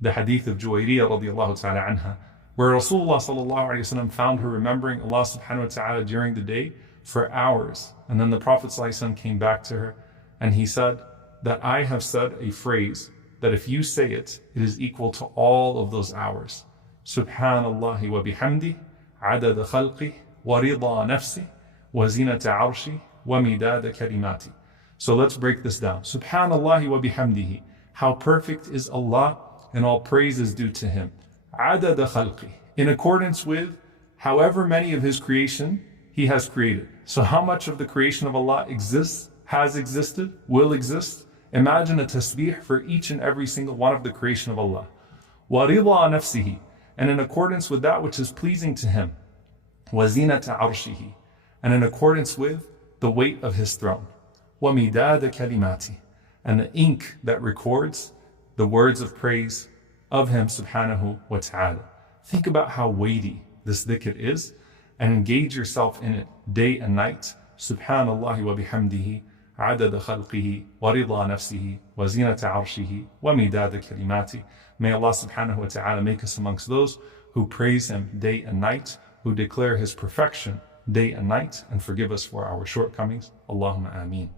the hadith of Juwayriyah radiallahu ta'ala anha, where Rasulullah sallallahu alayhi wa sallam found her remembering Allah subhanahu wa ta'ala during the day for hours. And then the Prophet sallallahu alayhi wa sallam came back to her and he said that I have said a phrase that if you say it, it is equal to all of those hours. Subhanallah wa bihamdi, adada khalqi, wa rida nafsi, wa zinata arshi, wa midada kalimati. So let's break this down. Subhanallah wa bihamdihi. How perfect is Allah, and all praise is due to Him. Adada khalqi. In accordance with however many of His creation He has created. So how much of the creation of Allah exists, has existed, will exist? Imagine a tasbih for each and every single one of the creation of Allah. Wa rida nafsihi. And in accordance with that which is pleasing to Him. Wa zinata arshihi. And in accordance with the weight of His throne. Wa midada kalimati. And the ink that records the words of praise of Him subhanahu wa ta'ala. Think about how weighty this dhikr is and engage yourself in it day and night. Subhanallah wa bihamdihi, adada khalqihi, wa rida nafsihi, wa zinata arshihi, wa midada kalimati. May Allah subhanahu wa ta'ala make us amongst those who praise Him day and night, who declare His perfection day and night, and forgive us for our shortcomings. Allahumma ameen.